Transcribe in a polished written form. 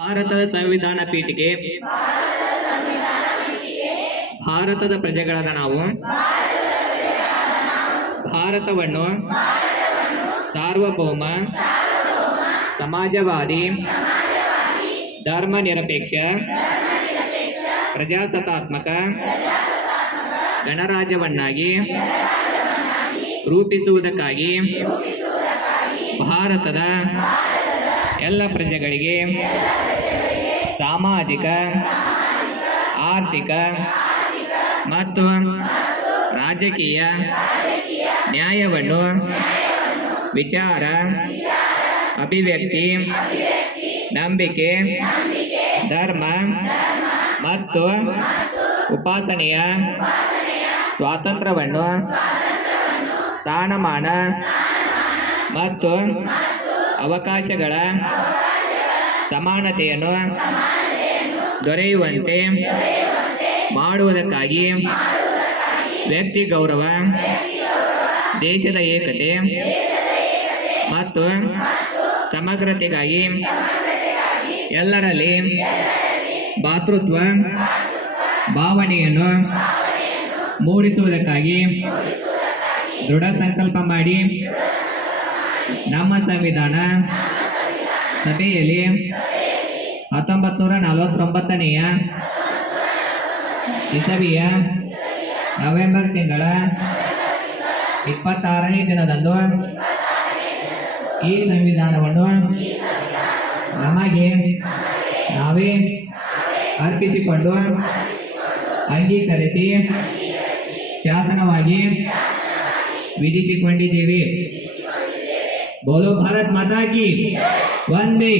ಭಾರತದ ಸಂವಿಧಾನ ಪೀಠಿಕೆ ಭಾರತದ ಪ್ರಜೆಗಳಾದ ನಾವು ಭಾರತವನ್ನು ಸಾರ್ವಭೌಮ ಸಮಾಜವಾದಿ ಧರ್ಮ ನಿರಪೇಕ್ಷ ಪ್ರಜಾಸತ್ತಾತ್ಮಕ ಗಣರಾಜ್ಯವನ್ನಾಗಿ ರೂಪಿಸುವುದಕ್ಕಾಗಿ ಭಾರತದ ಎಲ್ಲ ಪ್ರಜೆಗಳಿಗೆ ಸಾಮಾಜಿಕ ಆರ್ಥಿಕ ಮತ್ತು ರಾಜಕೀಯ ನ್ಯಾಯವನ್ನು ವಿಚಾರ ಅಭಿವ್ಯಕ್ತಿ ನಂಬಿಕೆ ಧರ್ಮ ಮತ್ತು ಉಪಾಸನೆಯ ಸ್ವಾತಂತ್ರ್ಯವನ್ನು ಸ್ಥಾನಮಾನ ಮತ್ತು ಅವಕಾಶಗಳ ಸಮಾನತೆಯನ್ನು ದೊರೆಯುವಂತೆ ಮಾಡುವುದಕ್ಕಾಗಿ ವ್ಯಕ್ತಿ ಗೌರವ ದೇಶದ ಏಕತೆ ಮತ್ತು ಸಮಗ್ರತೆಗಾಗಿ ಎಲ್ಲರಲ್ಲಿ ಭಾತೃತ್ವ ಭಾವನೆಯನ್ನು ಮೂಡಿಸುವುದಕ್ಕಾಗಿ ದೃಢ ಸಂಕಲ್ಪ ಮಾಡಿ ನಮ್ಮ ಸಂವಿಧಾನ ಸಭೆಯಲ್ಲಿ 1949ನೇ ಇಸವಿಯ ನವೆಂಬರ್ ತಿಂಗಳ 26ನೇ ದಿನದಂದು ಈ ಸಂವಿಧಾನವನ್ನು ನಮಗೆ ನಾವೇ ಅರ್ಪಿಸಿಕೊಂಡು ಅಂಗೀಕರಿಸಿ ಶಾಸನವಾಗಿ ವಿಧಿಸಿಕೊಂಡಿದ್ದೇವೆ. ಬೋಲೋ ಭಾರತ್ ಮಾತಾ ಕಿ ವಂದೇ